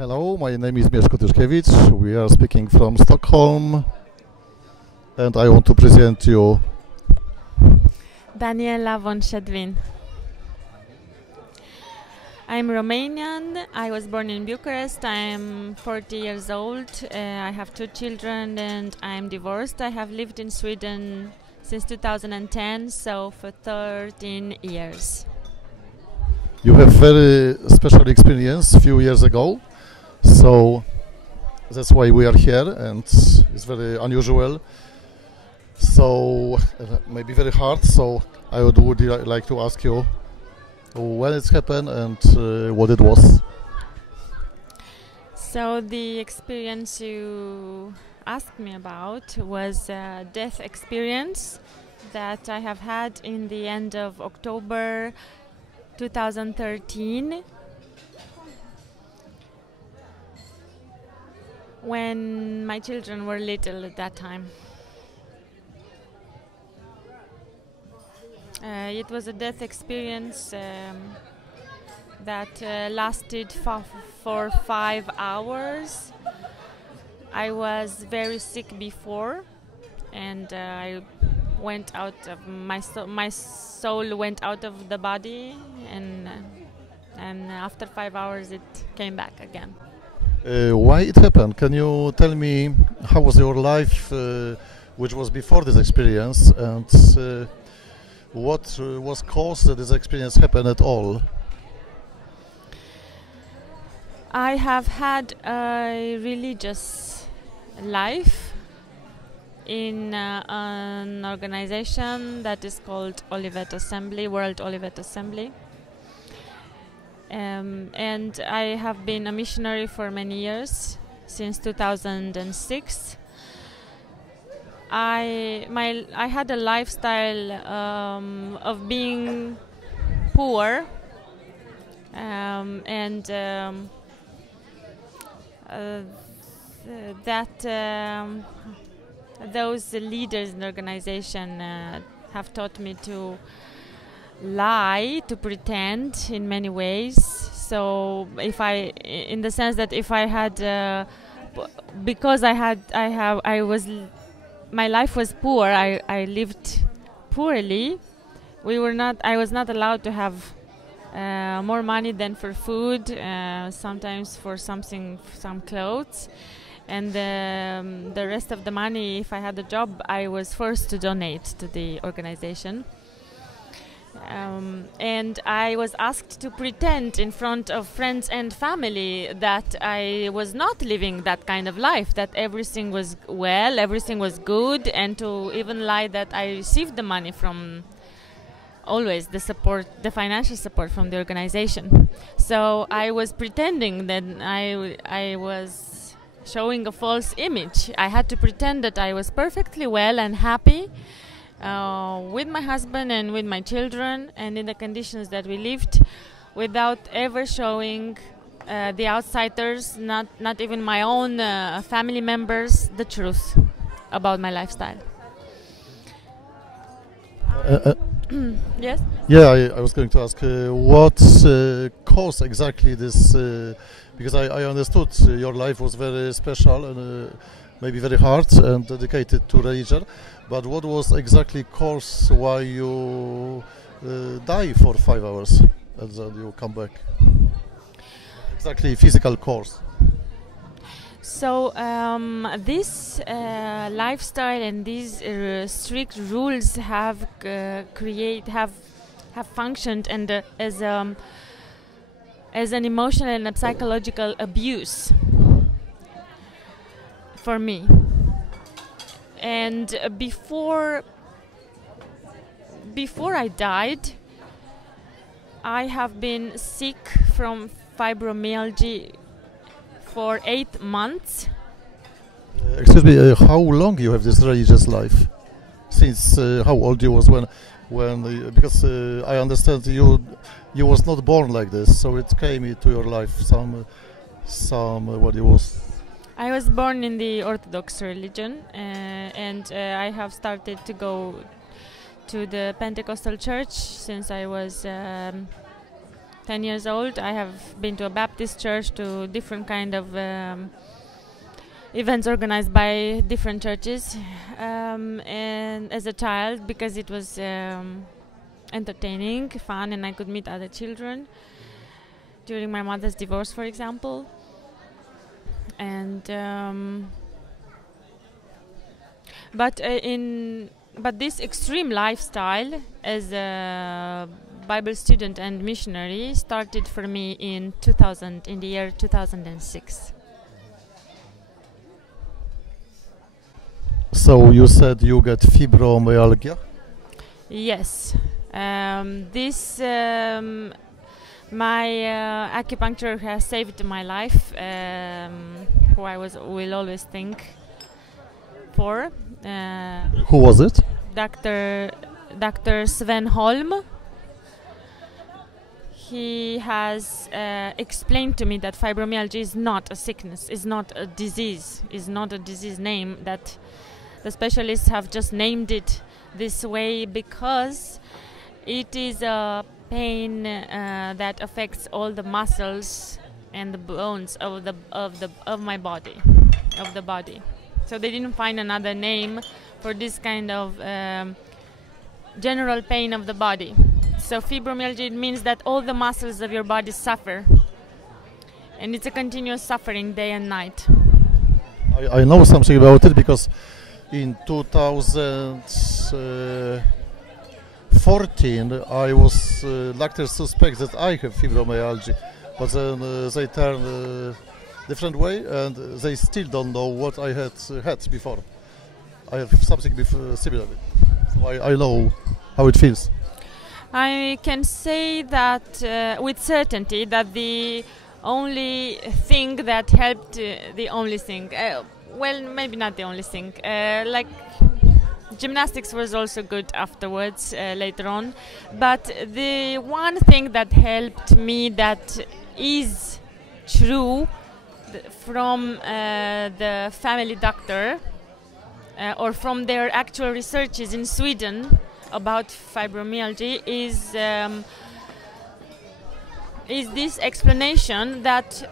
Hello, my name is We are speaking from Stockholm, and I want to present you Daniela von Schedlin. I'm Romanian. I was born in Bucharest. I'm 40 years old. I have 2 children and I'm divorced. I have lived in Sweden since 2010, so for 13 years. You have very special experience a few years ago, so that's why we are here, and it's very unusual. So maybe very hard. So I would like to ask you when it happened and what it was. So the experience you asked me about was a death experience that I have had in the end of October 2013, when my children were little at that time. It was a death experience that lasted for 5 hours. I was very sick before, and I went out of my soul went out of the body, and after 5 hours it came back again. Why it happened? Can you tell me how was your life, which was before this experience, and what was caused that this experience happened at all? I have had a religious life in an organization that is called Olivet Assembly, World Olivet Assembly. And I have been a missionary for many years, since 2006. I had a lifestyle of being poor, and those leaders in the organization have taught me to lie, to pretend in many ways. So in the sense that if I had, because my life was poor, I lived poorly. I was not allowed to have more money than for food, sometimes for some clothes, and the rest of the money, if I had a job, I was forced to donate to the organization. And I was asked to pretend in front of friends and family that I was not living that kind of life, that everything was well, everything was good, and to even lie that I received the money from always the financial support from the organization. So I was pretending that I was showing a false image. I had to pretend that I was perfectly well and happy with my husband and with my children, and in the conditions that we lived, without ever showing the outsiders, not even my own family members, the truth about my lifestyle. Yes? Yeah, I was going to ask what caused exactly this, because I understood your life was very special, and maybe very hard and dedicated to religion. But what was exactly course why you die for 5 hours and then you come back? Exactly physical course. So this lifestyle and these strict rules have have functioned and as an emotional and a psychological abuse for me. And before I died, I have been sick from fibromyalgia for 8 months. Excuse me, how long you have this religious life? Since how old you was when because I understand you was not born like this, so it came into your life some what it was. I was born in the Orthodox religion, and I have started to go to the Pentecostal church since I was 10 years old. I have been to a Baptist church, to different kind of events organized by different churches, and as a child, because it was entertaining, fun, and I could meet other children during my mother's divorce, for example. And but this extreme lifestyle as a Bible student and missionary started for me in the year 2006. So you said you get fibromyalgia? Yes. My acupuncture has saved my life, who I will always think for. Who was it? Dr. Sven Holm. He has explained to me that fibromyalgia is not a sickness, is not a disease, is not a disease name, that the specialists have just named it this way because it is a pain that affects all the muscles and the bones of my body, of the body. So they didn't find another name for this kind of general pain of the body. So fibromyalgia means that all the muscles of your body suffer, and it's a continuous suffering day and night. I know something about it because in 2014 I was doctor suspect that I have fibromyalgia, but then they turned different way and they still don't know what I had before. I have something similar, so I know how it feels. I can say that with certainty that the only thing that helped, well, maybe not the only thing, like gymnastics was also good afterwards, later on, but the one thing that helped me, that is true from the family doctor or from their actual researches in Sweden about fibromyalgia, is this explanation that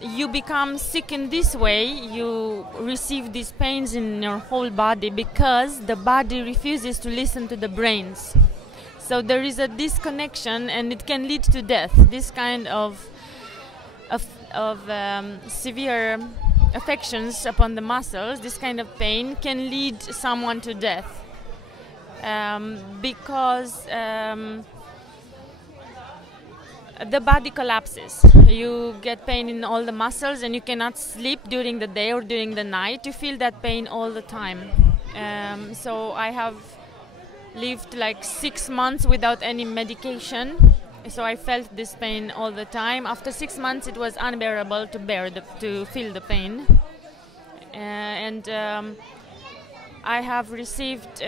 you become sick in this way, you receive these pains in your whole body because the body refuses to listen to the brains. So there is a disconnection and it can lead to death. This kind of severe affections upon the muscles, this kind of pain can lead someone to death. Because the body collapses. You get pain in all the muscles and you cannot sleep during the day or during the night. You feel that pain all the time. So I have lived like 6 months without any medication. So I felt this pain all the time. After 6 months it was unbearable to feel the pain. I have received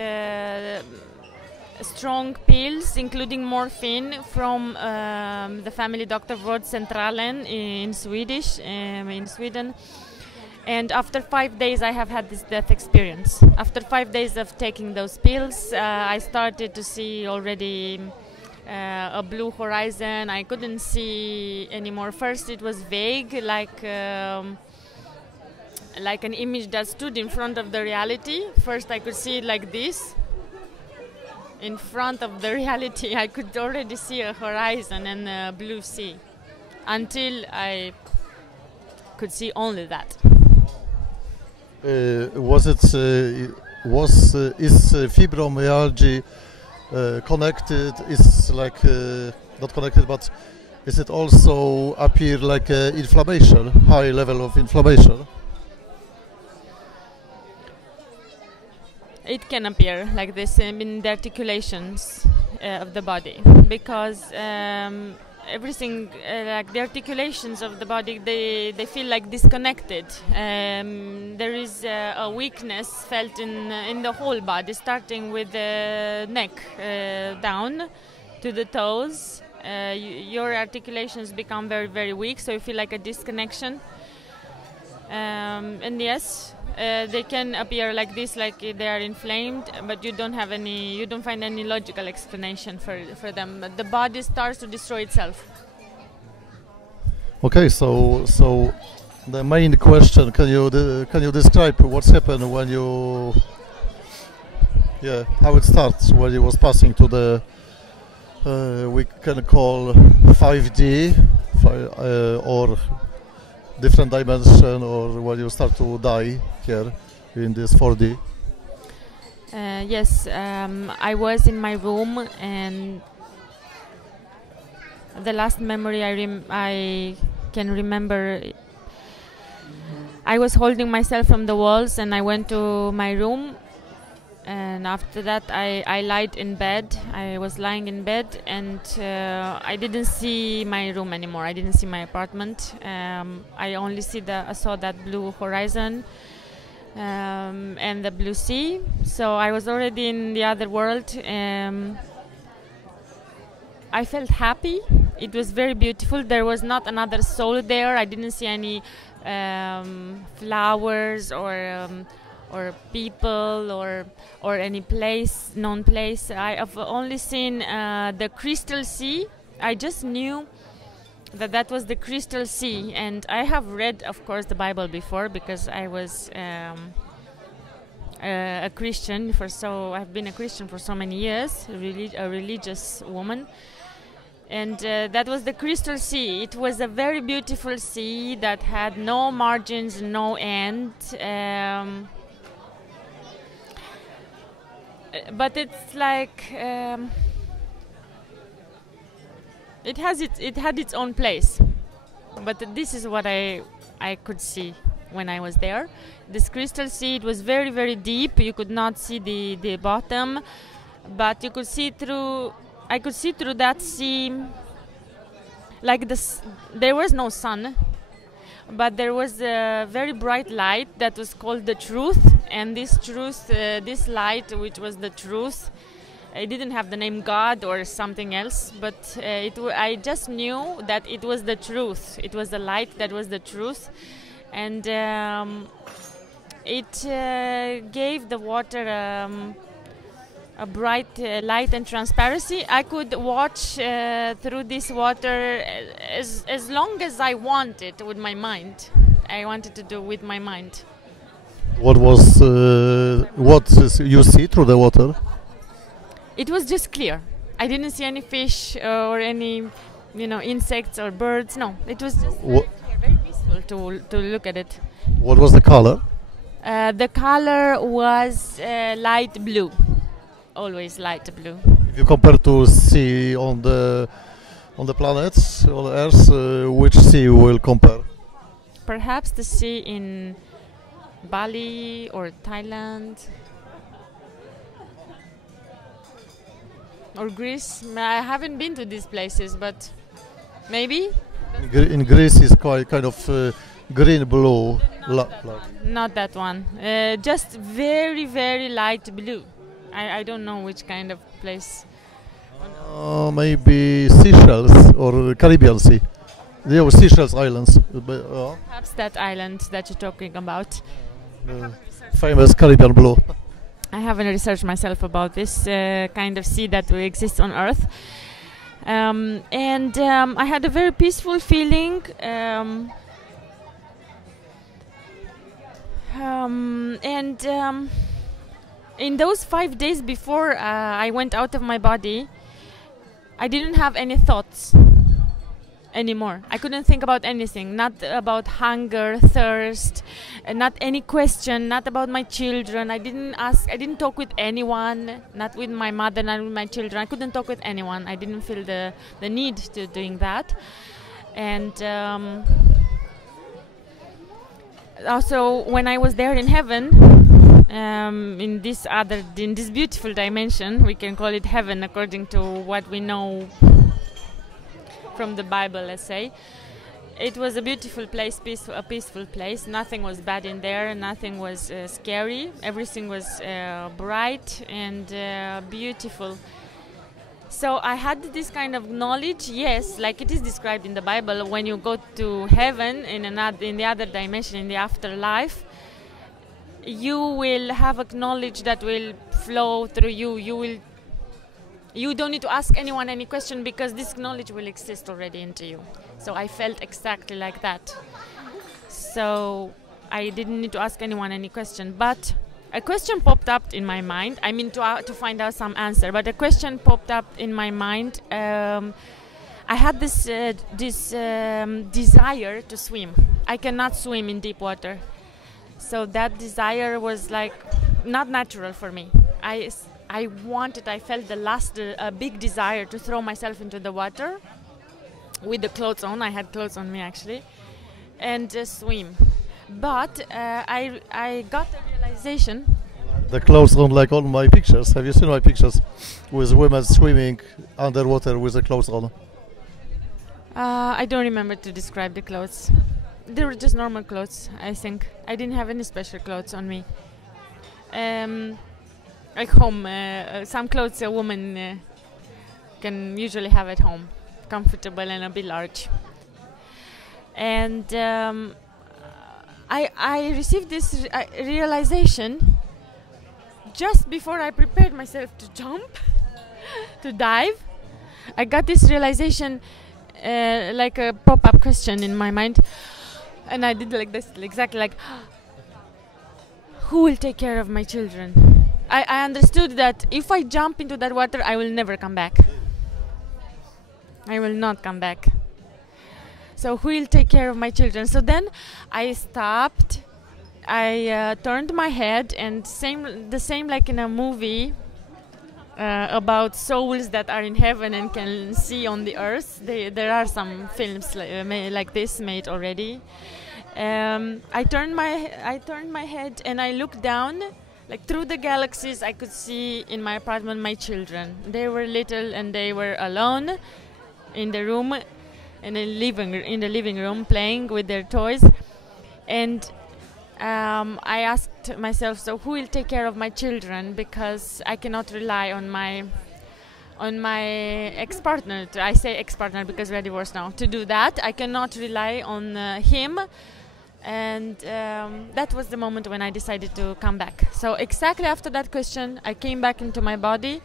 strong pills, including morphine, from the family doctor Vårdcentralen in Sweden. And after 5 days, I have had this death experience. After 5 days of taking those pills, I started to see already a blue horizon. I couldn't see anymore. First, it was vague, like like an image that stood in front of the reality. First I could see it like this. In front of the reality I could already see a horizon and a blue sea. Until I could see only that. Is fibromyalgia connected? Is like not connected, but is it also appear like inflammation, high level of inflammation? It can appear like this in the articulations of the body, because everything, like the articulations of the body, they feel like disconnected. There is a weakness felt in the whole body, starting with the neck down to the toes. Your articulations become very, very weak, so you feel like a disconnection. And yes, they can appear like this, like they are inflamed, but you don't find any logical explanation for them. But the body starts to destroy itself. Okay, so the main question: can you describe what's happened when you, how it starts when you was passing to the we can call 5D or different dimension, or when you start to die here in this 4D? Yes, I was in my room, and the last memory I can remember, I was holding myself from the walls, and I went to my room, and after that I lied in bed. I was lying in bed, and I didn't see my room anymore. I didn't see my apartment. I only saw that blue horizon and the blue sea. So I was already in the other world. I felt happy. It was very beautiful. There was not another soul there. I didn't see any flowers or people or any known place. I have only seen the crystal sea. I just knew that was the crystal sea, and I have read, of course, the Bible before, because I was a Christian I've been a Christian for so many years, a religious woman. And that was the crystal sea. It was a very beautiful sea that had no margins, no end. But it's like it had its own place. But this is what I could see when I was there. This crystal sea, it was very, very deep. You could not see the bottom, but you could see through. I could see through that sea. Like there was no sun, but there was a very bright light that was called the truth. And this light, which was the truth, it didn't have the name God or something else, but I just knew that it was the truth. It was the light that was the truth, and it gave the water a bright light and transparency. I could watch through this water as long as I wanted with my mind. I wanted to do with my mind. What you see through the water? It was just clear. I didn't see any fish or any, insects or birds. No, it was just very clear, very peaceful to look at it. What was the color? The color was light blue. Always light blue. If you compare to sea on the planets, on Earth, which sea you will compare? Perhaps the sea in Bali or Thailand or Greece. I haven't been to these places, but maybe. In Greece is quite kind of green blue. Not that one. Just very, very light blue. I don't know which kind of place. Maybe Seychelles or Caribbean Sea. There were Seychelles Islands. Perhaps that island that you're talking about. Famous Caribbean blue. I haven't researched myself about this kind of sea that exists on Earth. And I had a very peaceful feeling. And in those 5 days before I went out of my body, I didn't have any thoughts anymore. I couldn't think about anything, not about hunger, thirst, not any question, not about my children. I didn't talk with anyone, not with my mother, not with my children. I couldn't talk with anyone. I didn't feel the need to doing that. And also when I was there in heaven, in this beautiful dimension, we can call it heaven according to what we know from the Bible, let's say. It was a beautiful place, a peaceful place. Nothing was bad in there, nothing was scary. Everything was bright and beautiful. So I had this kind of knowledge, yes, like it is described in the Bible. When you go to heaven, in the other dimension, in the afterlife, you will have a knowledge that will flow through you. You don't need to ask anyone any question because this knowledge will exist already into you. So I felt exactly like that. So I didn't need to ask anyone any question. But a question popped up in my mind. I mean, to find out some answer. But a question popped up in my mind. I had this desire to swim. I cannot swim in deep water. So that desire was like not natural for me. I felt a big desire to throw myself into the water with the clothes on. I had clothes on me actually, and just swim. But I got a realization. The clothes on, like on my pictures. Have you seen my pictures with women swimming underwater with the clothes on? I don't remember to describe the clothes. They were just normal clothes, I think. I didn't have any special clothes on me. Like home, some clothes a woman can usually have at home, comfortable and a bit large. And I received this realization just before I prepared myself to jump, to dive. I got this realization like a pop-up question in my mind. And I did like this, exactly like, who will take care of my children? I understood that if I jump into that water, I will never come back. I will not come back. So who will take care of my children? So then I stopped. I turned my head, and the same like in a movie about souls that are in heaven and can see on the earth. There are some films like this made already. I turned my head and I looked down, like through the galaxies. I could see in my apartment my children. They were little and they were alone in the room, in the living room, playing with their toys. And I asked myself, so who will take care of my children? Because I cannot rely on my ex-partner. I say ex-partner because we're divorced now. To do that, I cannot rely on him. And that was the moment when I decided to come back. So exactly after that question, I came back into my body.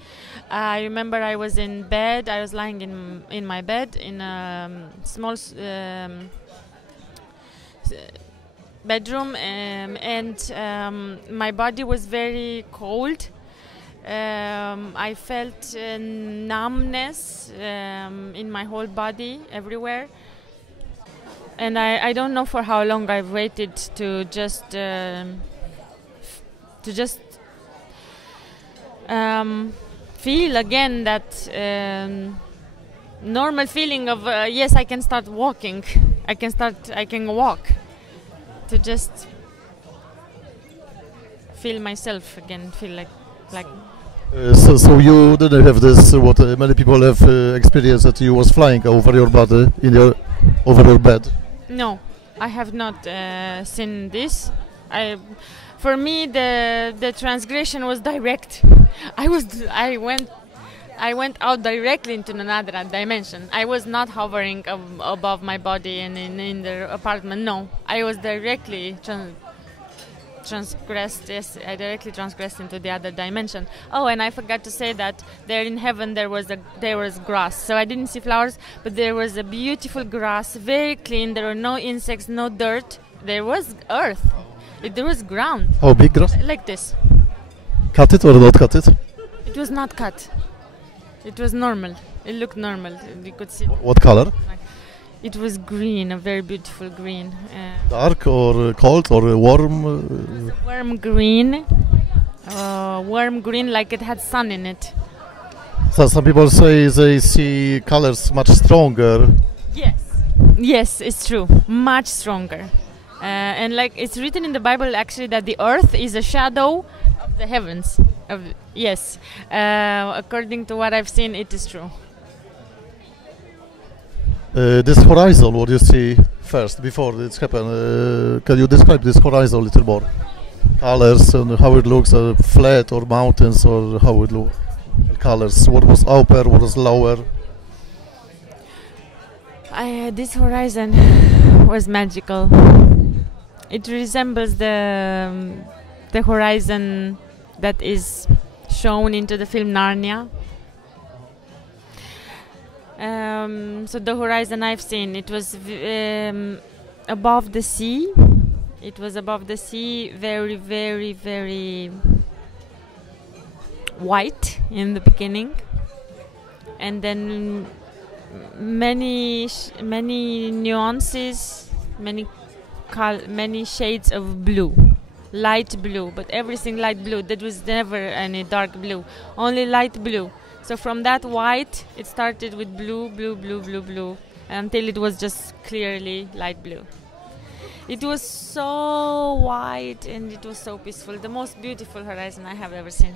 I remember I was in bed. I was lying in my bed in a small bedroom, and my body was very cold. I felt numbness in my whole body, everywhere. And I don't know for how long I've waited to just feel again that normal feeling of yes, I can start walking. I can walk. To just feel myself again, feel like. So you didn't have this what many people have experienced, that you was flying over your body over your bed. No, I have not seen this. For me, the transgression was direct. I went out directly into another dimension. I was not hovering above my body and in the apartment. No, I was directly transgressed. Yes, I directly transgressed into the other dimension. Oh, and I forgot to say that there in heaven there was grass. So I didn't see flowers, but there was a beautiful grass, very clean. There were no insects, no dirt. There was earth. There was ground How big grass? like this. Cut it or not cut it? It was not cut. It was normal. It looked normal. You could see. What color? It was green, a very beautiful green. Dark or cold or warm? Warm green. Warm green, like it had sun in it. So some people say they see colors much stronger. Yes. Yes, it's true. Much stronger. And like it's written in the Bible actually that the earth is a shadow of the heavens. Yes. According to what I've seen, it is true. This horizon, what you see first before it's happened, can you describe this horizon a little more? Colors and how it looks, flat or mountains or how it looks? Colors, what was upper, what was lower? This horizon was magical. It resembles the horizon that is shown into the film Narnia. So the horizon I've seen, it was above the sea. It was above the sea, very, very, very white in the beginning, and then many nuances, many shades of blue, light blue, but everything light blue. That was never any dark blue, only light blue. So from that white, it started with blue, blue, blue, blue, blue, until it was just clearly light blue. It was so white and it was so peaceful. The most beautiful horizon I have ever seen.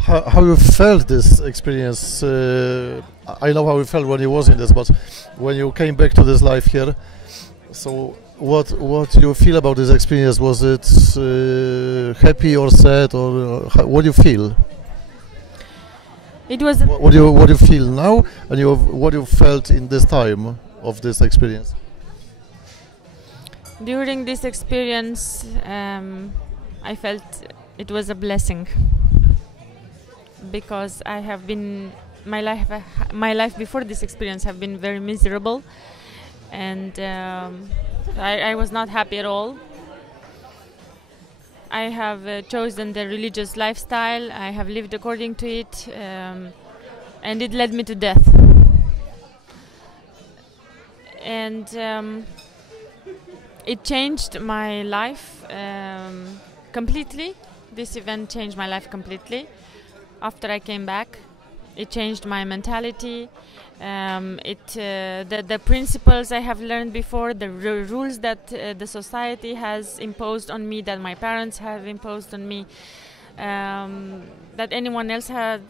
How you felt this experience? I know how you felt when you was in this, but when you came back to this life here, so what you feel about this experience? Was it happy or sad, or what do you feel? It was. What do you feel now, and what you felt in this time of this experience? During this experience, I felt it was a blessing, because I have been my life before this experience have been very miserable, and I was not happy at all. I have chosen the religious lifestyle. I have lived according to it, and it led me to death. And it changed my life completely. This event changed my life completely. After I came back, it changed my mentality. The principles I have learned before, the rules that the society has imposed on me, that my parents have imposed on me, that anyone else had,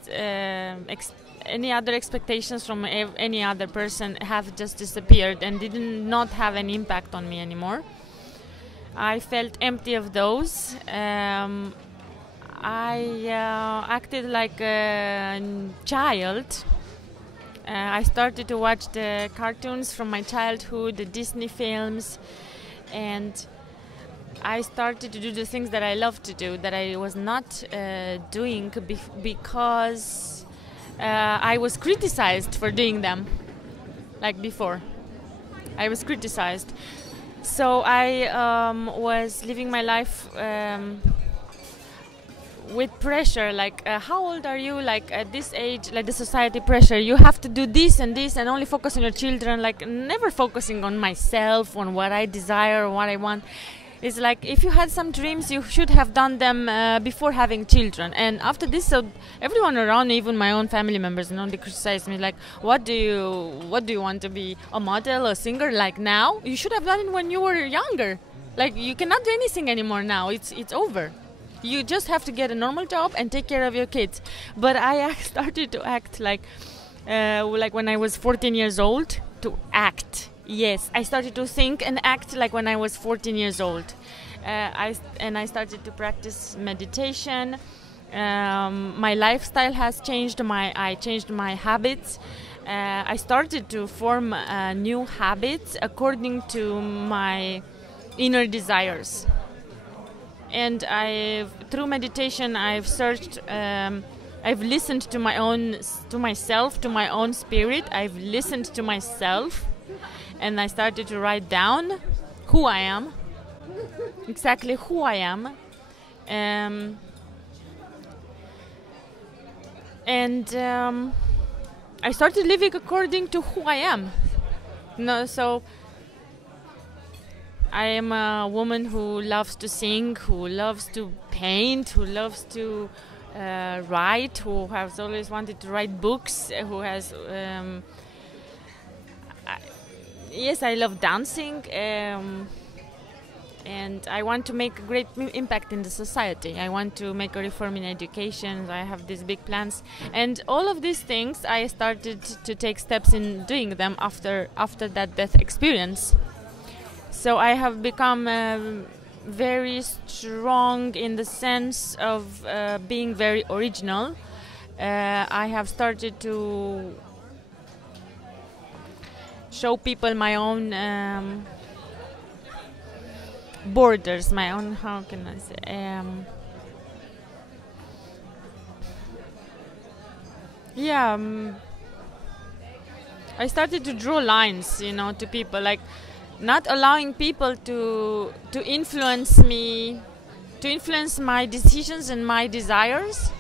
any other expectations from any other person have just disappeared and did not have any impact on me anymore. I felt empty of those. I acted like a child. I started to watch the cartoons from my childhood, the Disney films, and I started to do the things that I love to do, that I was not doing because I was criticized for doing them, like before. I was criticized. So I was living my life with pressure, like how old are you, like at this age, like the society pressure, you have to do this and only focus on your children, like never focusing on myself, on what I desire or what I want. It's like if you had some dreams, you should have done them before having children. And after this, so everyone around me, even my own family members, they criticize me, like, what do you want to be, a model, a singer? Like now, you should have done it when you were younger. Like you cannot do anything anymore now. It's over. You just have to get a normal job and take care of your kids. But I started to act like when I was 14 years old, to act. Yes, I started to think and act like when I was 14 years old. I started to practice meditation. My lifestyle has changed. I changed my habits. I started to form new habits according to my inner desires. And through meditation, I've searched. I've listened to myself, to my own spirit. I've listened to myself, and I started to write down who I am, exactly who I am. I started living according to who I am. No, so I am a woman who loves to sing, who loves to paint, who loves to write, who has always wanted to write books, who has... yes, I love dancing, and I want to make a great impact in the society. I want to make a reform in education. I have these big plans, and all of these things I started to take steps in doing them after that death experience. So I have become very strong in the sense of being very original. I have started to show people my own borders, my own, how can I say, I started to draw lines, to people, like not allowing people to influence me, to influence my decisions and my desires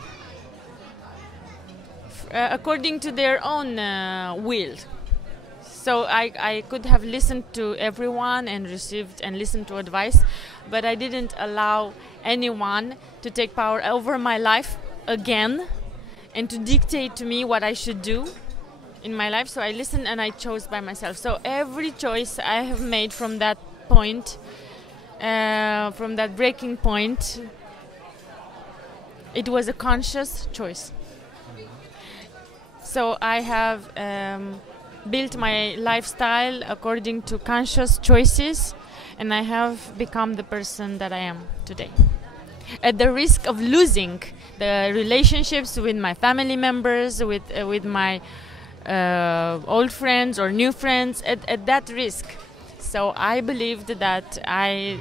according to their own will. So I could have listened to everyone and received and listened to advice, but I didn't allow anyone to take power over my life again and to dictate to me what I should do in my life. So I listened and I chose by myself. So every choice I have made from that point, from that breaking point, it was a conscious choice. So I have built my lifestyle according to conscious choices, and I have become the person that I am today. At the risk of losing the relationships with my family members, with my old friends or new friends, at that risk. So I believed that I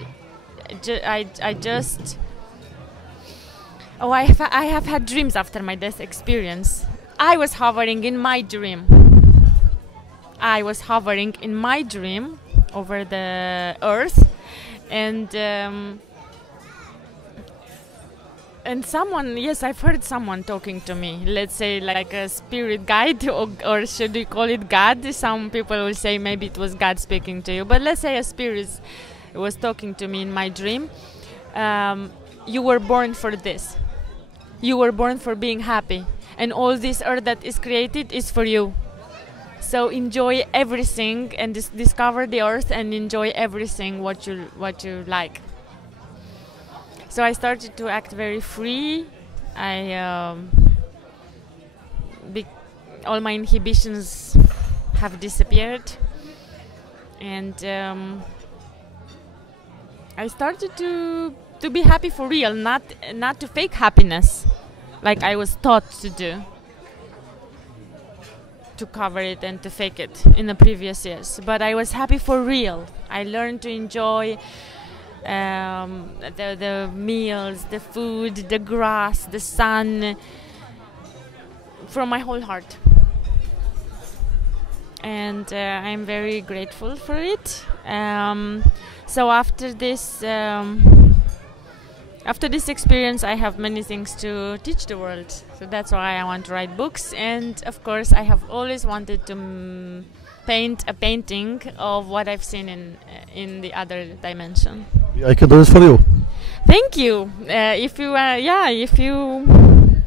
have had dreams after my death experience. I was hovering in my dream over the earth, and someone, yes, I've heard someone talking to me, let's say like a spirit guide, or should we call it God? Some people will say maybe it was God speaking to you, but let's say a spirit was talking to me in my dream. You were born for this. You were born for being happy, and all this earth that is created is for you. So enjoy everything and discover the earth and enjoy everything what you like. So I started to act very free. All my inhibitions have disappeared, and I started to be happy for real, not to fake happiness, like I was taught to do, to cover it and to fake it in the previous years. But I was happy for real. I learned to enjoy the meals, the food, the grass, the sun, from my whole heart. And I'm very grateful for it. So after this experience, I have many things to teach the world. So that's why I want to write books. And of course, I have always wanted to paint a painting of what I've seen in the other dimension. I can do it for you. Thank you. If you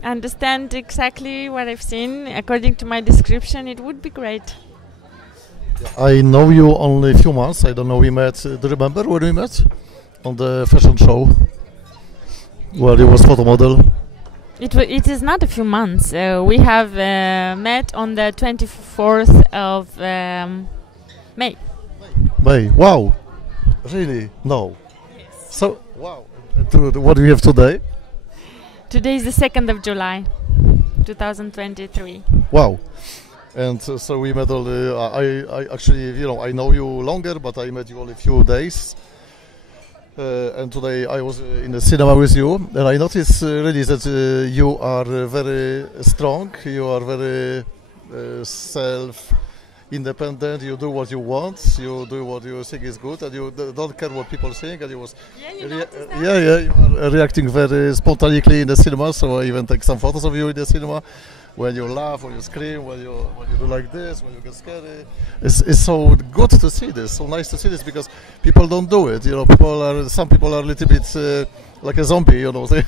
understand exactly what I've seen according to my description, it would be great. I know you only a few months. I don't know, we met, do you remember when we met? On the fashion show, where you was photo model. It is not a few months. We have met on the 24th of May. May, wow. Really? No. Yes. So, wow. What do we have today? Today is the 2nd of July, 2023. Wow. And so we met only, I actually, I know you longer, but I met you only a few days. And today I was in the cinema with you, and I noticed really that you are very strong, you are very independent. You do what you want. You do what you think is good, and you don't care what people think. And you was you are reacting very spontaneously in the cinema. So I even take some photos of you in the cinema. When you laugh, when you scream, when you do like this, when you get scary, it's so good to see this. So nice to see this because people don't do it. You know, some people are a little bit like a zombie. You know, they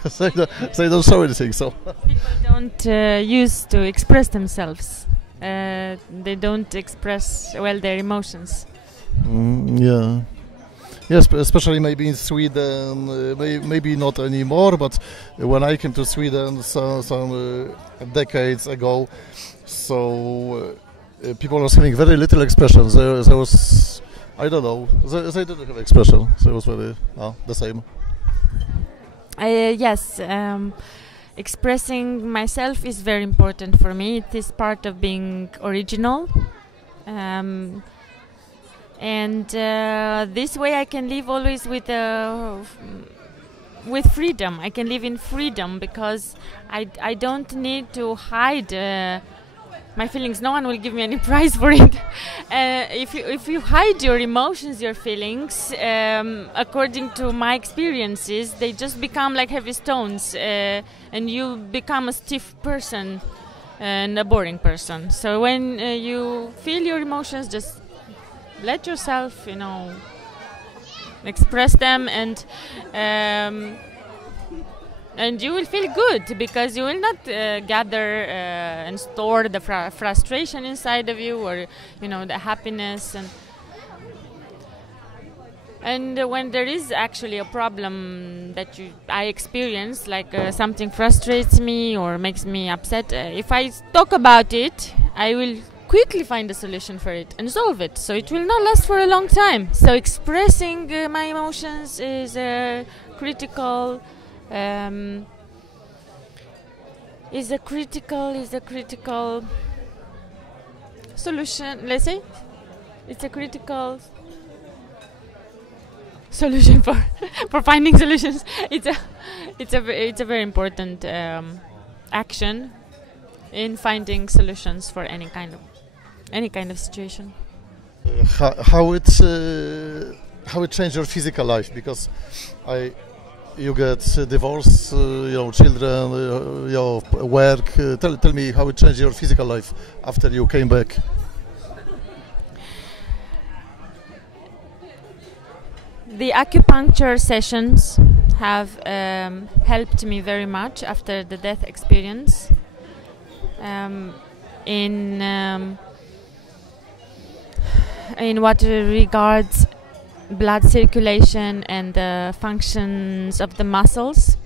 don't show anything. So people don't use to express themselves. They don't express well their emotions. Yeah. Yes, especially maybe in Sweden, maybe not anymore, but when I came to Sweden some decades ago, so people were having very little expressions. There was, I don't know, they didn't have expression, so it was very the same. Yes, expressing myself is very important for me. It is part of being original. And this way I can live always with freedom. I can live in freedom because I don't need to hide my feelings. No one will give me any prize for it. If you hide your emotions, your feelings, according to my experiences, they just become like heavy stones, and you become a stiff person and a boring person. So when you feel your emotions, just let yourself, express them, and you will feel good because you will not gather and store the frustration inside of you, or the happiness, and when there is actually a problem that I experience, like something frustrates me or makes me upset, if I talk about it, I will quickly find a solution for it and solve it, so it will not last for a long time. So expressing my emotions is a critical solution. Let's say it's a critical solution for finding solutions. It's a very important action in finding solutions for any kind of situation. How it changed your physical life? Because you get divorce, children, your work. Tell me how it changed your physical life after you came back. The acupuncture sessions have helped me very much after the death experience. In what regards blood circulation and the functions of the muscles.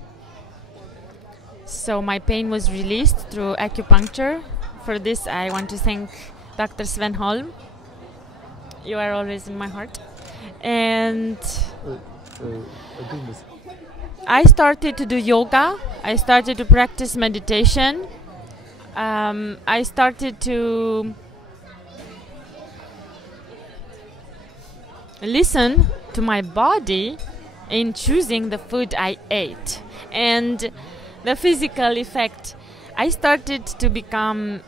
So my pain was released through acupuncture. For this I want to thank Dr. Sven Holm. You are always in my heart. And I started to do yoga. I started to practice meditation. I started to listen to my body in choosing the food I ate, and the physical effect. I started to become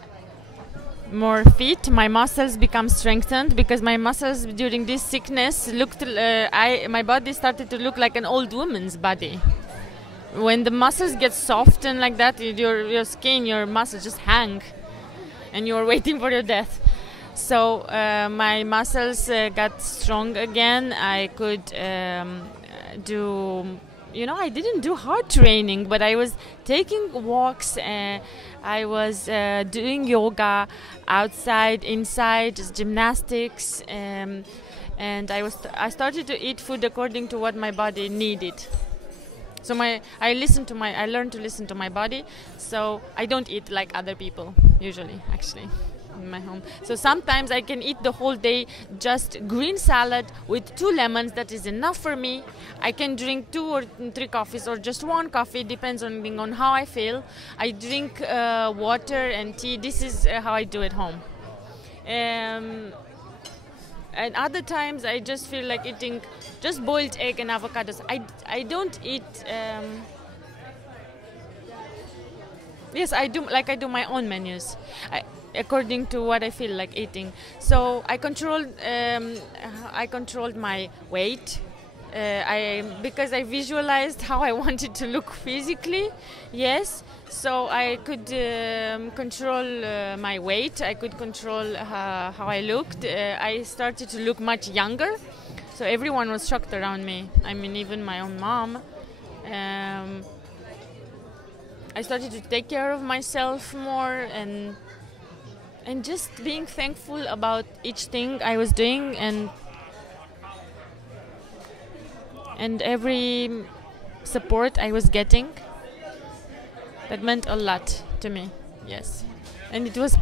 more fit. My muscles become strengthened because my muscles during this sickness looked. My body started to look like an old woman's body. When the muscles get soft and like that, your skin, your muscles just hang, and you're waiting for your death. So my muscles got strong again. I could do, I didn't do hard training, but I was taking walks. I was doing yoga outside, inside, just gymnastics, and I started to eat food according to what my body needed. So I learned to listen to my body. So I don't eat like other people usually, actually, in my home. So sometimes I can eat the whole day just green salad with 2 lemons. That is enough for me. I can drink 2 or 3 coffees or just 1 coffee, depends on how I feel. I drink water and tea. This is how I do at home. And other times I just feel like eating just boiled egg and avocados. I don't eat. Yes, I do. Like I do my own menus. according to what I feel like eating. So I controlled my weight. Because I visualized how I wanted to look physically, yes. So I could control my weight. I could control how I looked. I started to look much younger. So everyone was shocked around me. I mean, even my own mom. I started to take care of myself more and just being thankful about each thing I was doing and every support I was getting. That meant a lot to me, yes. And it was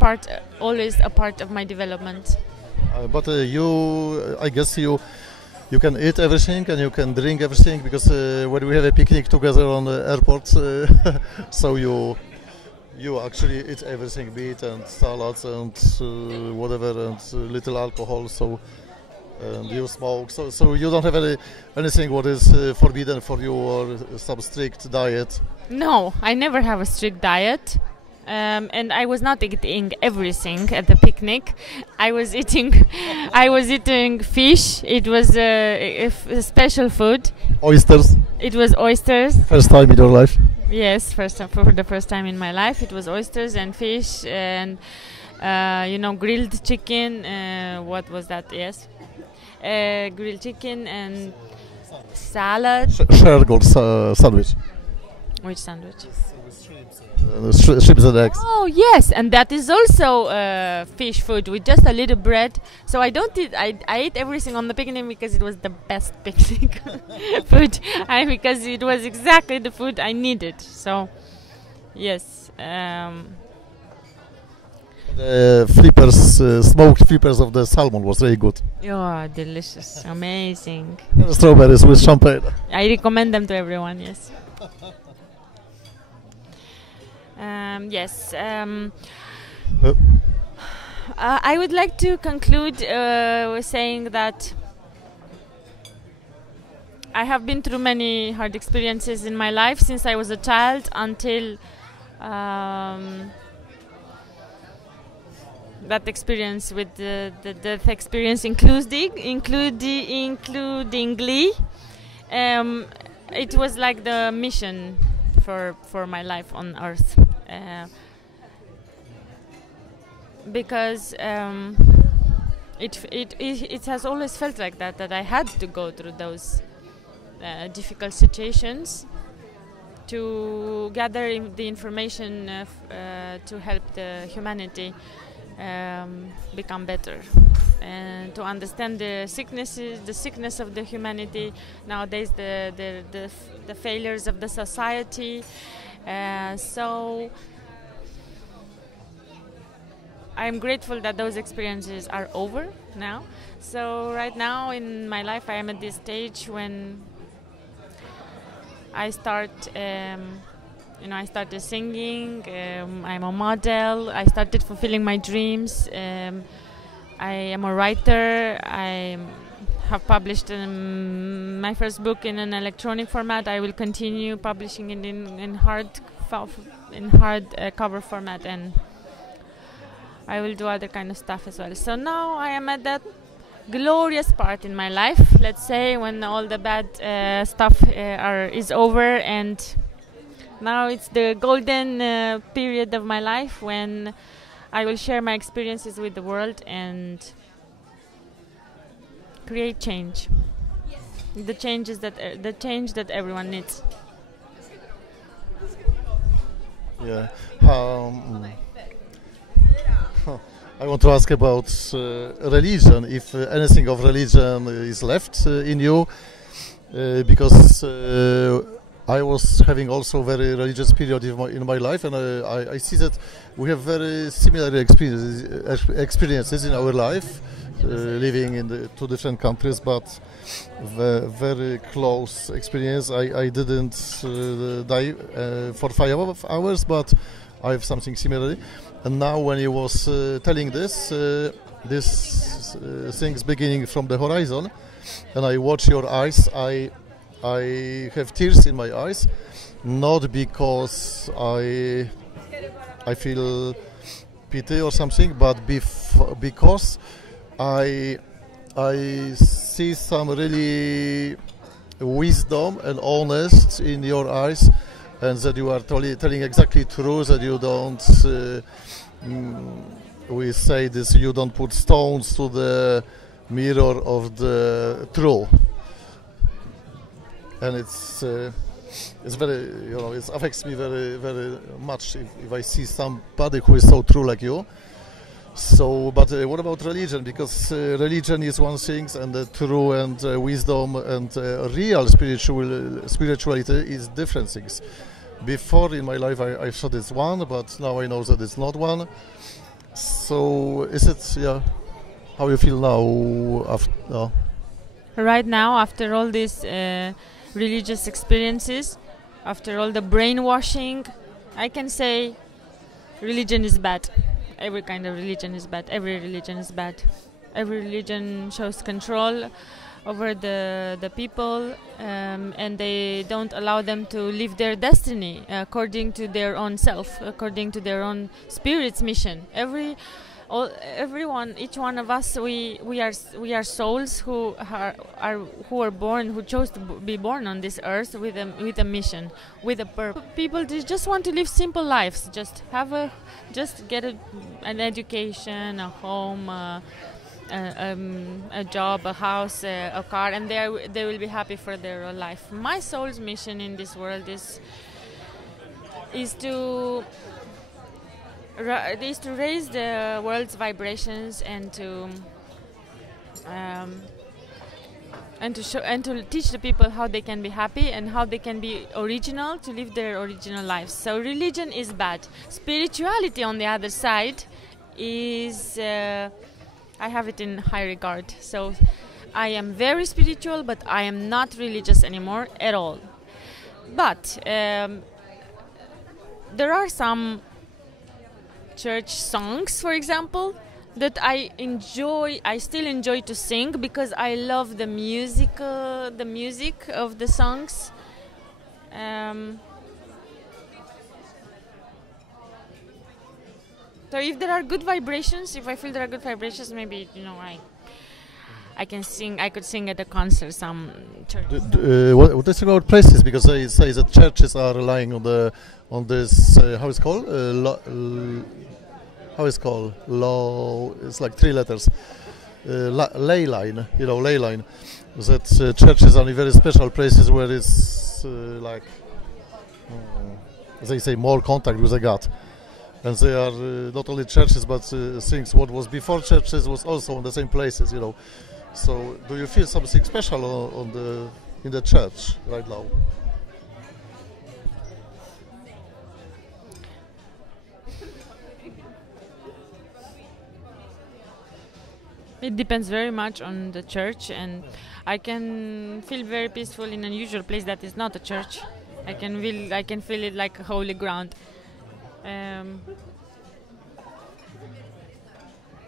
always a part of my development. But I guess you can eat everything and you can drink everything, because when we have a picnic together on the airport, so you actually eat everything, meat and salads and whatever, and little alcohol. So and you smoke. So you don't have anything what is forbidden for you, or some strict diet. No, I never have a strict diet. And I was not eating everything at the picnic. I was eating fish. It was a special food. Oysters. It was oysters. First time in your life? Yes, for the first time in my life, it was oysters and fish and grilled chicken. What was that? Yes, grilled chicken and salad. Shergold sandwich. Which sandwich? Shrimps and eggs. Oh yes, and that is also fish food with just a little bread. So I don't eat. I ate everything on the picnic because it was the best picnic food. Because it was exactly the food I needed. So yes. The smoked flippers of the salmon was very good. Oh, delicious, amazing. And strawberries with champagne. I recommend them to everyone. Yes. Yes. I would like to conclude with saying that I have been through many hard experiences in my life since I was a child until that experience with the death experience, includingly. It was like the mission for my life on Earth. Because it has always felt like that I had to go through those difficult situations to gather the information to help the humanity become better and to understand the sickness of the humanity nowadays, the failures of the society. So I'm grateful that those experiences are over now. So right now in my life I am at this stage when I started singing, I'm a model, I started fulfilling my dreams, I am a writer, I have published my first book in an electronic format. I will continue publishing it in hard cover format, and I will do other kind of stuff as well. So now I am at that glorious part in my life, let's say, when all the bad stuff is over, and now it's the golden period of my life when I will share my experiences with the world and create change. The change that everyone needs. Yeah. I want to ask about religion. If anything of religion is left in you, because I was having also very religious period in my life, and I see that we have very similar experiences in our life, living in two different countries, but very close experience. I didn't die for 5 hours, but I have something similar. And now when you was telling this things beginning from the horizon, and I watch your eyes, I have tears in my eyes, not because I feel pity or something, but because I I see some really wisdom and honest in your eyes, and that you are telling exactly true. That you don't. We say this: you don't put stones to the mirror of the truth, and it's very, it affects me very much if I see somebody who is so true like you. So, but what about religion? Because religion is one thing, and true and wisdom and real spirituality is different things. Before in my life, I thought it's one, but now I know that it's not one. So, is it? Yeah. How you feel now? After Right now, after all these religious experiences, after all the brainwashing, I can say religion is bad. Every kind of religion is bad. Every religion is bad. Every religion shows control over the people, and they don't allow them to live their destiny according to their own self, according to their own spirit's mission. Everyone, each one of us, we are souls who are born, who chose to be born on this earth with a mission, with a purpose. People just want to live simple lives, just get an education, a home, a job, a house, a car, and they will be happy for their whole life. My soul's mission in this world is to raise the world's vibrations and to teach the people how they can be happy and how they can be original, to live their original lives. So religion is bad. Spirituality, on the other side, is I have it in high regard. So I am very spiritual, but I am not religious anymore at all. But there are some church songs, for example, that I still enjoy to sing because I love the music of the songs. So if there are good vibrations, if I feel there are good vibrations, maybe I can sing. I could sing at a concert. Some church. What is about places? Because they say that churches are relying on this. How it's called? How it's called? Law. It's like 3 letters. Ley line. Ley line. That churches are in very special places where it's they say more contact with the God. And they are not only churches, but things what was before churches was also in the same places. So, do you feel something special in the church right now? It depends very much on the church, and I can feel very peaceful in an unusual place that is not a church. I can feel it like a holy ground.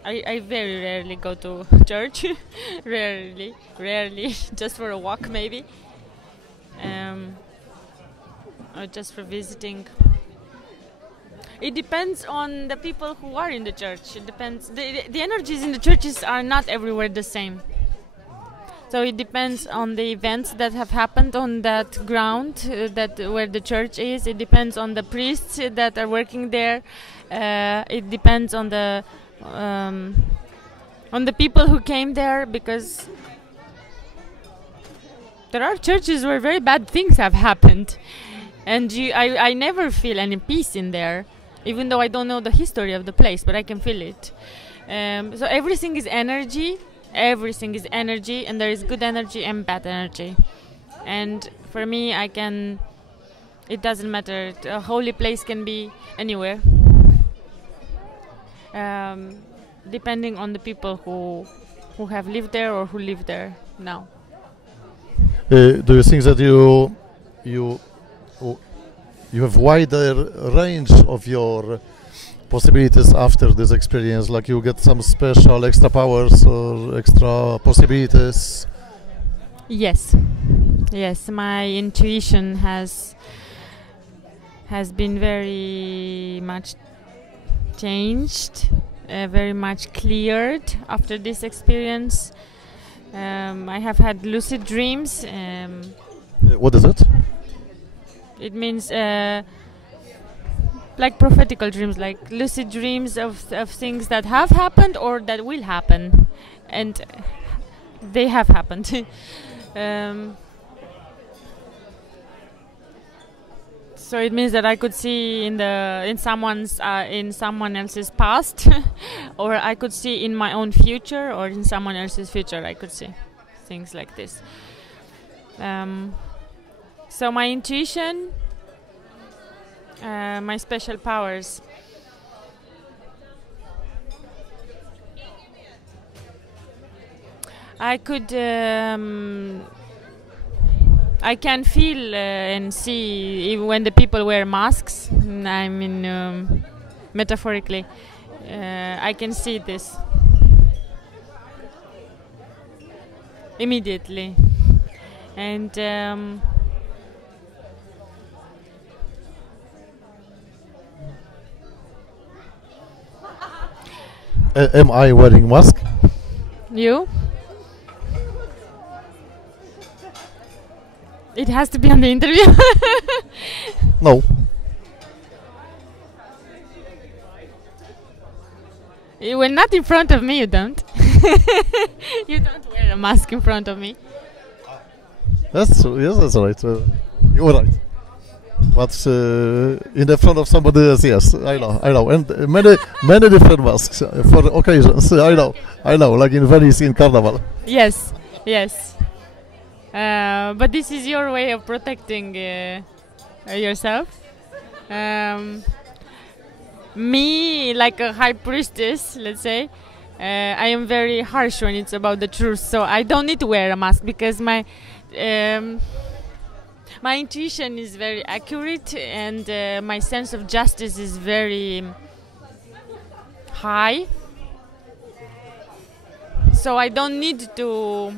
I very rarely go to church, rarely, just for a walk maybe, or just for visiting. It depends on the people who are in the church. It depends. The energies in the churches are not everywhere the same. So it depends on the events that have happened on that ground, where the church is. It depends on the priests that are working there. It depends on the people who came there, because there are churches where very bad things have happened, and I never feel any peace in there, even though I don't know the history of the place, but I can feel it. So everything is energy. Everything is energy, and there is good energy and bad energy. And for me, it doesn't matter. A holy place can be anywhere, depending on the people who have lived there or who live there now. Do you think that you have wider range of your possibilities after this experience, like you get some special extra powers or extra possibilities? Yes, my intuition has been very much changed, very much cleared after this experience. I have had lucid dreams. What is it? It means like prophetical dreams, like lucid dreams of things that have happened or that will happen, and they have happened. So it means that I could see in someone else's past, or I could see in my own future, or in someone else's future. I could see things like this. So my intuition, my special powers. I could. I can feel and see when the people wear masks. I mean, metaphorically, I can see this immediately, and Am I wearing mask? you. It has to be on the interview. No. Well, not in front of me, you don't. You don't wear a mask in front of me. That's true. Yes, that's right. You're right. But in the front of somebody else, yes, I know, and many different masks for occasions. I know, like in Venice in Carnival. Yes. But this is your way of protecting yourself. Me, like a high priestess, let's say, I am very harsh when it's about the truth. So I don't need to wear a mask because my intuition is very accurate, and my sense of justice is very high. So I don't need to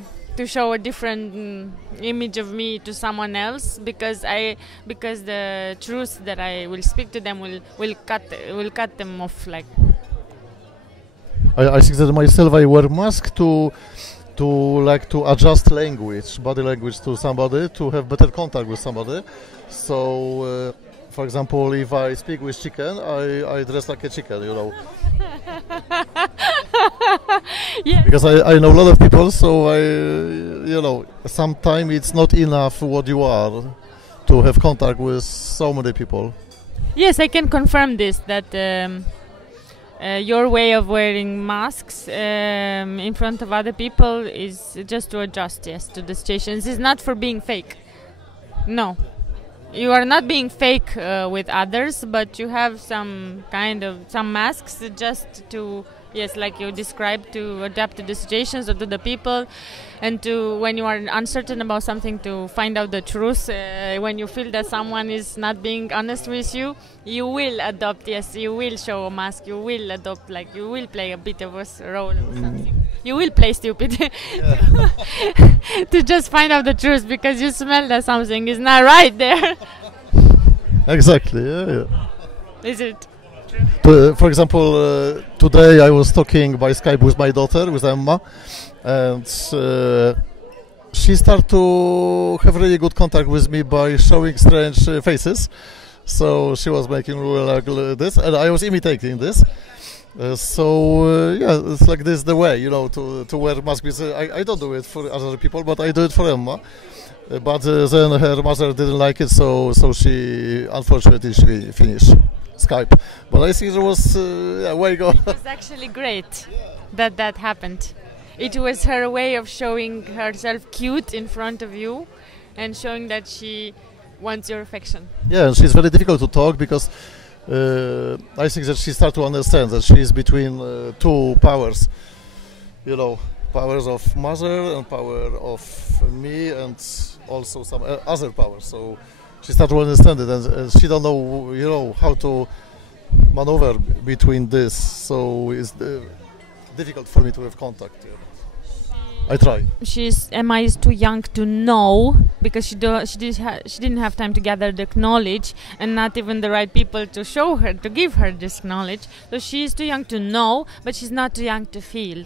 show a different image of me to someone else because the truth that I will speak to them will cut them off. Like I think that myself I wear mask to adjust body language to somebody, to have better contact with somebody. So, for example, if I speak with chicken, I dress like a chicken, you know. Yes. Because I know a lot of people, so sometimes it's not enough what you are to have contact with so many people. Yes, I can confirm this, that your way of wearing masks in front of other people is just to adjust, yes, to the situations. It's not for being fake. No. You are not being fake with others, but you have some masks just to, yes, like you described, to adapt to the situations or to the people, and to, when you are uncertain about something, to find out the truth. When you feel that someone is not being honest with you, you will adopt, yes, you will show a mask, you will adopt, like you will play a bit of a role or something. You will play stupid to just find out the truth because you smell that something is not right there. Exactly, yeah. Is it? For example, today I was talking by Skype with my daughter, with Emma, and she started to have really good contact with me by showing strange faces. So she was making like this, and I was imitating this. It's like this the way, to wear mask. I don't do it for other people, but I do it for Emma. But then her mother didn't like it, so she unfortunately she finished Skype. But I think it was way go. It was actually great that happened. It was her way of showing herself cute in front of you, and showing that she wants your affection. Yeah, and she's very difficult to talk because. I think that she started to understand that she is between two powers, powers of mother and power of me, and also some other powers. So she started to understand it, and she don't know, how to maneuver between this. So it's difficult for me to have contact. I try. Emma is too young to know, because she didn't have time to gather the knowledge, and not even the right people to show her, to give her this knowledge. So she is too young to know, but she's not too young to feel.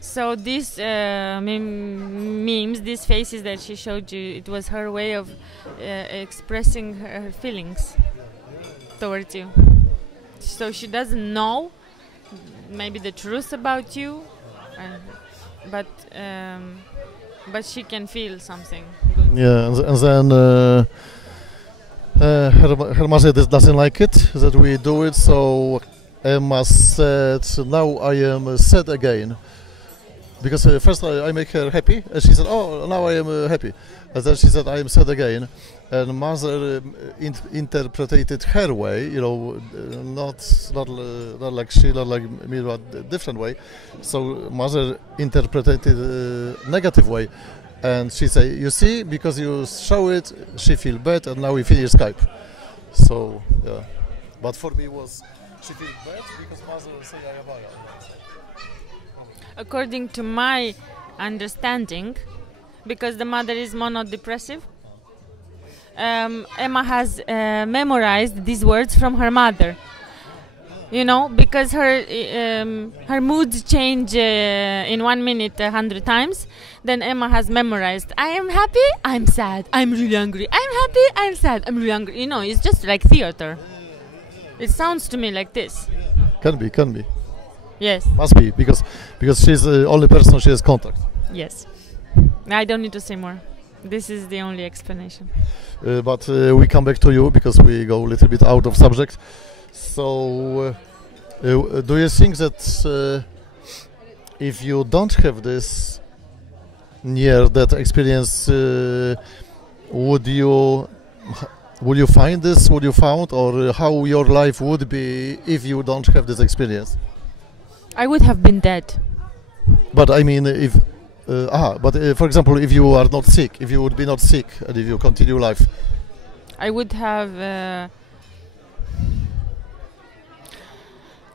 So these memes, these faces that she showed you, it was her way of expressing her feelings towards you. So she doesn't know maybe the truth about you, but she can feel something good. Yeah, and then her mother doesn't like it that we do it. So Emma said, "Now I am sad again." Because first I make her happy, and she said, "Oh, now I am happy." And then she said, "I am sad again." And mother interpreted her way, not like she, not like me, but a different way. So mother interpreted it negative way, and she say, "You see, because you show it, she feel bad, and now we finish Skype." So yeah, but for me was she feel bad because mother say I am. According to my understanding, because the mother is monodepressive, Emma has memorized these words from her mother. Because her moods change in 1 minute 100 times. Then Emma has memorized, I am happy, I'm sad, I'm really angry. I'm happy, I'm sad, I'm really angry. It's just like theater. It sounds to me like this. Can be. Yes. Must be, because she's the only person she has contact. Yes. I don't need to say more. This is the only explanation. But we come back to you because we go a little bit out of subject. So, do you think that if you don't have this near-death experience, would you find this? Would you found, or how your life would be if you don't have this experience? I would have been dead. But I mean, for example, if you are not sick, if you would be not sick, and if you continue life, I would have.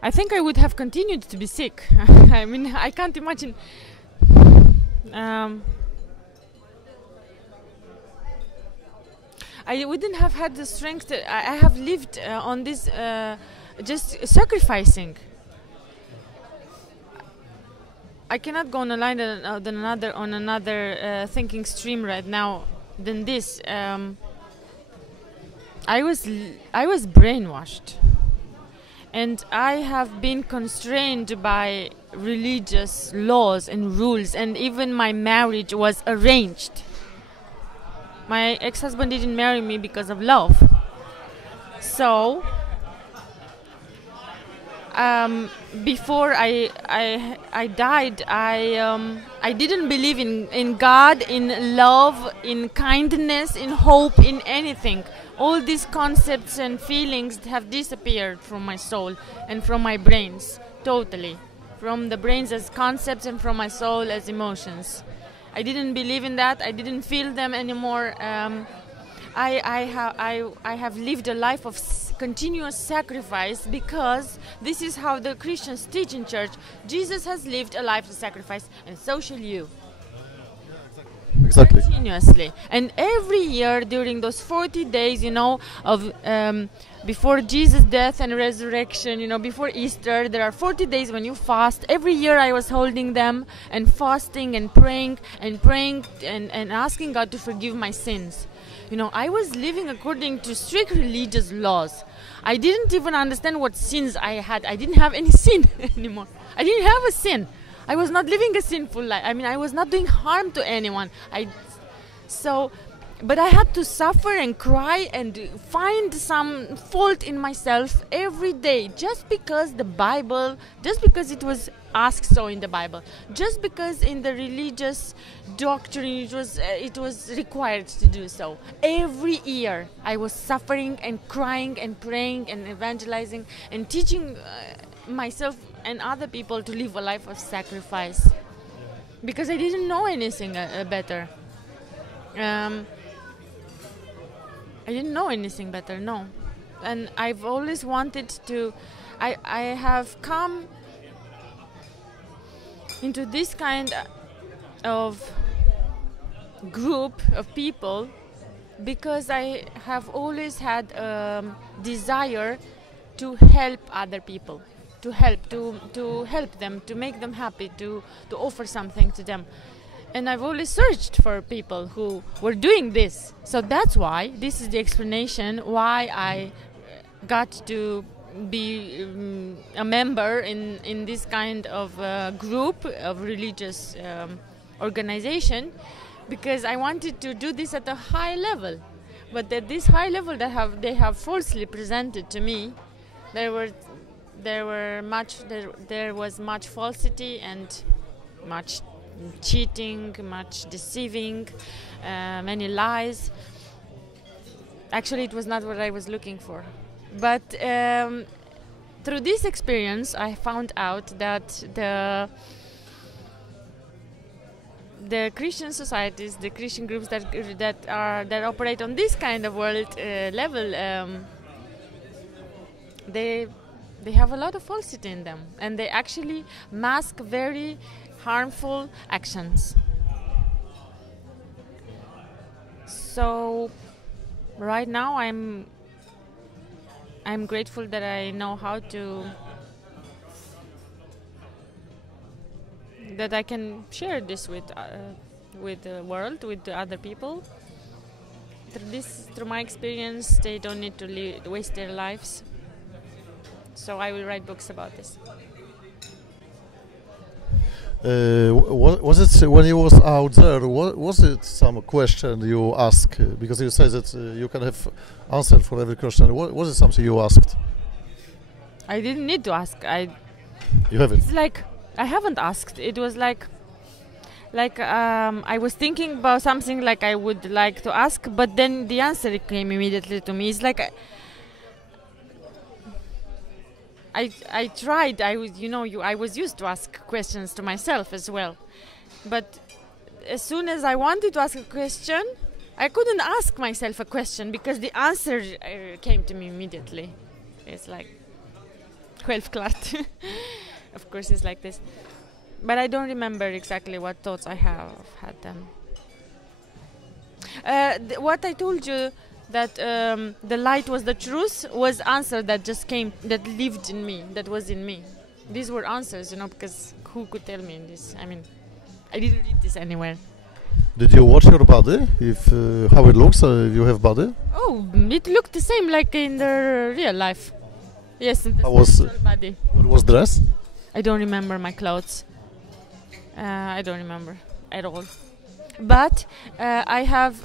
I think I would have continued to be sick. I mean, I can't imagine. I wouldn't have had the strength. I have lived on this, just sacrificing. I cannot go on a line on another thinking stream right now than this. I was brainwashed, and I have been constrained by religious laws and rules, and even my marriage was arranged. My ex-husband didn't marry me because of love. So before I died, I didn't believe in God, in love, in kindness, in hope, in anything. All these concepts and feelings have disappeared from my soul and from my brains, totally. From the brains as concepts and from my soul as emotions. I didn't believe in that. I didn't feel them anymore. I have lived a life of continuous sacrifice, because this is how the Christians teach in church. Jesus has lived a life of sacrifice, and so shall you. Exactly. Continuously. And every year during those 40 days, of before Jesus' death and resurrection, before Easter, there are 40 days when you fast. Every year I was holding them and fasting and praying and asking God to forgive my sins. I was living according to strict religious laws. I didn't even understand what sins I had. I didn't have any sin anymore. I didn't have a sin. I was not living a sinful life. I mean, I was not doing harm to anyone. But I had to suffer and cry and find some fault in myself every day, just because it was asked so in the Bible, just because in the religious doctrine it was required to do so. Every year I was suffering and crying and praying and evangelizing and teaching myself and other people to live a life of sacrifice, because I didn't know anything better. I didn't know anything better, no. And I've always wanted to. I have come into this kind of group of people because I have always had a desire to help other people, to help them, to make them happy, to offer something to them. And I've always searched for people who were doing this. So that's why, this is the explanation why I got to be a member in this kind of group of religious organization, because I wanted to do this at a high level. But at this high level that they have falsely presented to me, there was much falsity and much cheating, much deceiving, many lies. Actually, it was not what I was looking for. But through this experience, I found out that the Christian societies, the Christian groups that operate on this kind of world level, they have a lot of falsity in them, and they actually mask very harmful actions. So right now I'm grateful that I know how to, that I can share this with the world, with the other people. Through my experience, they don't need to waste their lives. So I will write books about this. Was it when you was out there? Was it some question you asked? Because you say that you can have answer for every question. Was it something you asked? I didn't need to ask. You haven't. It's like I haven't asked. It was like I was thinking about something like I would like to ask, but then the answer came immediately to me. It's like I tried. I was used to ask questions to myself as well, but as soon as I wanted to ask a question, I couldn't ask myself a question because the answer came to me immediately. It's like självklart. Of course, it's like this, but I don't remember exactly what thoughts I have had then. What I told you, that the light was the truth, was answer that just came, that lived in me, that was in me. These were answers, because who could tell me this? I mean, I didn't read this anywhere. Did you watch your body? If how it looks? If you have body? Oh, it looked the same like in the real life. Yes, in the body. What was dress? I don't remember my clothes. I don't remember at all. But I have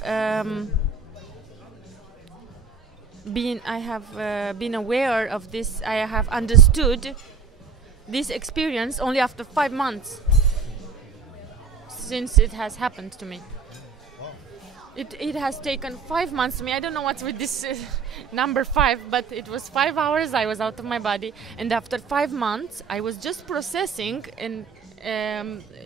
been aware of this. I have understood this experience only after 5 months since it has happened to me. It has taken 5 months to me. I don't know what's with this number 5, but it was 5 hours I was out of my body, and after 5 months I was just processing and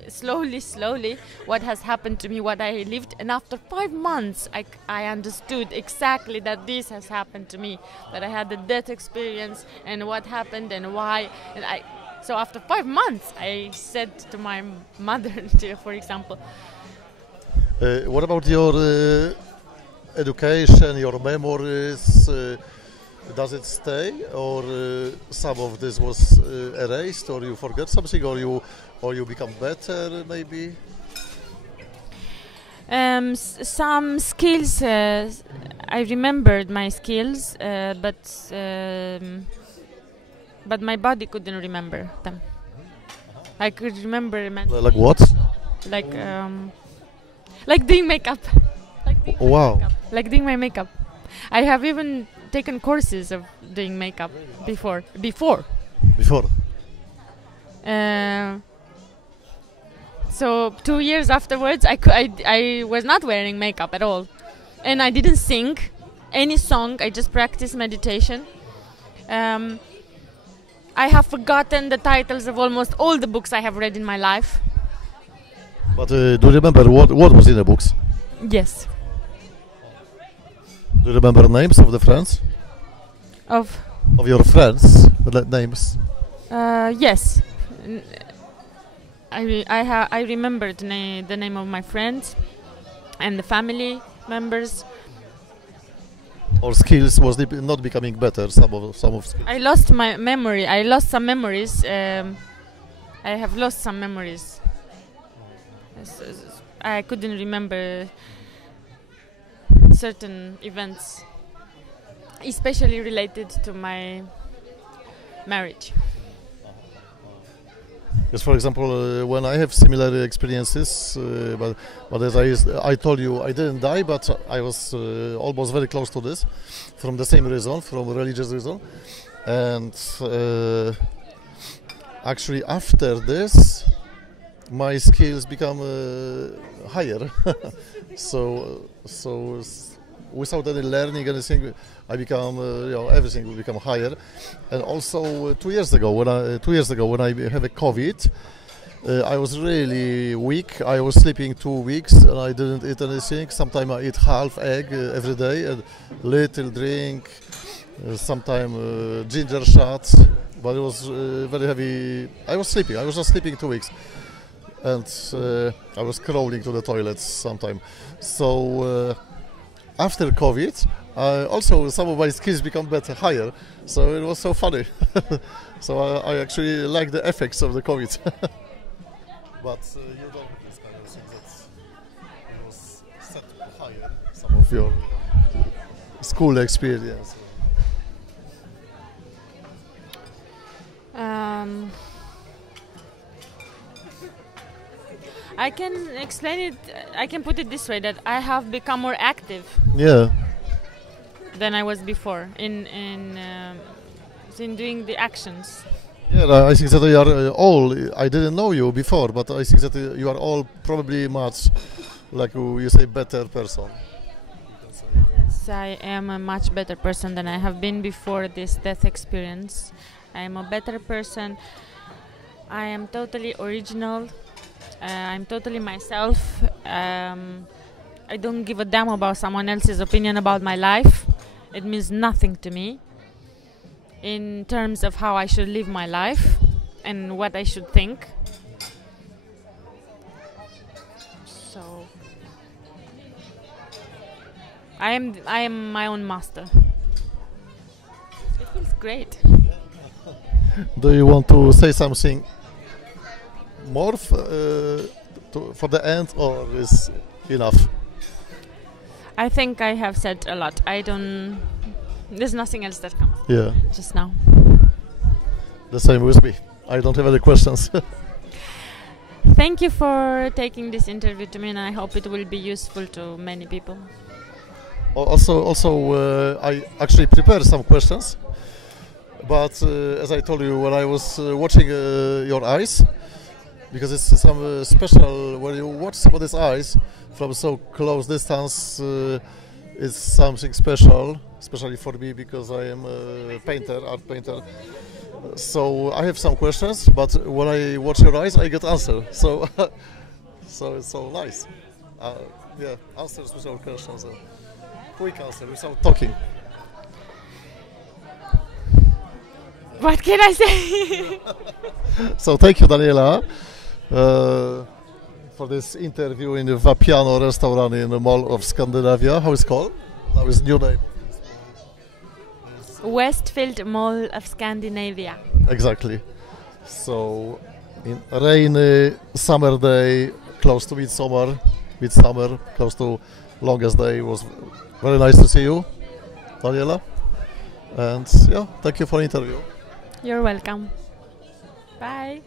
slowly what has happened to me, what I lived, and after 5 months I understood exactly that this has happened to me, that I had the death experience and what happened and why. And so after 5 months I said to my mother, for example. What about your education, your memories? Does it stay, or some of this was erased, or you forget something, or you become better, maybe? Some skills, I remembered my skills, but my body couldn't remember them. I could remember. Like what? Like doing makeup. Wow. Like doing my makeup. I have even taken courses of doing makeup before. So 2 years afterwards, I was not wearing makeup at all, and I didn't sing any song. I just practiced meditation. I have forgotten the titles of almost all the books I have read in my life. But do you remember what was in the books? Yes. Do you remember names of the friends? Of your friends, the names? Yes. I remembered the name of my friends and the family members. Or skills was not becoming better. Some of skills. I lost my memory. I lost some memories. I have lost some memories. I couldn't remember certain events, especially related to my marriage. Yes, for example, when I have similar experiences, but as I told you, I didn't die, but I was almost very close to this, from the same reason, from religious reason, and actually after this, my skills become higher. so without any learning anything, I become everything will become higher. And also 2 years ago when I have a COVID, I was really weak. I was sleeping 2 weeks and I didn't eat anything. Sometimes I eat half egg every day and little drink, sometimes ginger shots. But it was very heavy. I was sleeping. I was just sleeping 2 weeks. And I was crawling to the toilets sometime. So after COVID, also some of my skills become better, higher. So it was so funny. So I actually like the effects of the COVID. But you don't have this kind of thing that it was set higher, some of your school experience. I can explain it. I can put it this way: that I have become more active. Yeah. Than I was before in doing the actions. Yeah, I think that you are all. I didn't know you before, but I think that you are all probably much, like you say, better person. Yes, I am a much better person than I have been before this death experience. I am a better person. I am totally original. I'm totally myself. I don't give a damn about someone else's opinion about my life. It means nothing to me in terms of how I should live my life and what I should think. So I am my own master. It feels great. Do you want to say something more for the end, or is enough? I think I have said a lot. There's nothing else that comes. Yeah. Just now. The same with me. I don't have any questions. Thank you for taking this interview to me, and I hope it will be useful to many people. Also, I actually prepared some questions, but as I told you, when I was watching your eyes, because it's some special when you watch somebody's eyes from so close distance, it's something special, especially for me because I am a painter, art painter. So I have some questions, but when I watch your eyes, I get answer. So, so it's so nice. Yeah, answers without questions, quick answer without talking. What can I say? So thank you, Daniela, for this interview in the Vapiano restaurant in the Mall of Scandinavia. How is it called? Now it's new name. Westfield Mall of Scandinavia. Exactly. So, in rainy summer day, close to midsummer, close to longest day, was very nice to see you, Daniela. And yeah, thank you for the interview. You're welcome. Bye.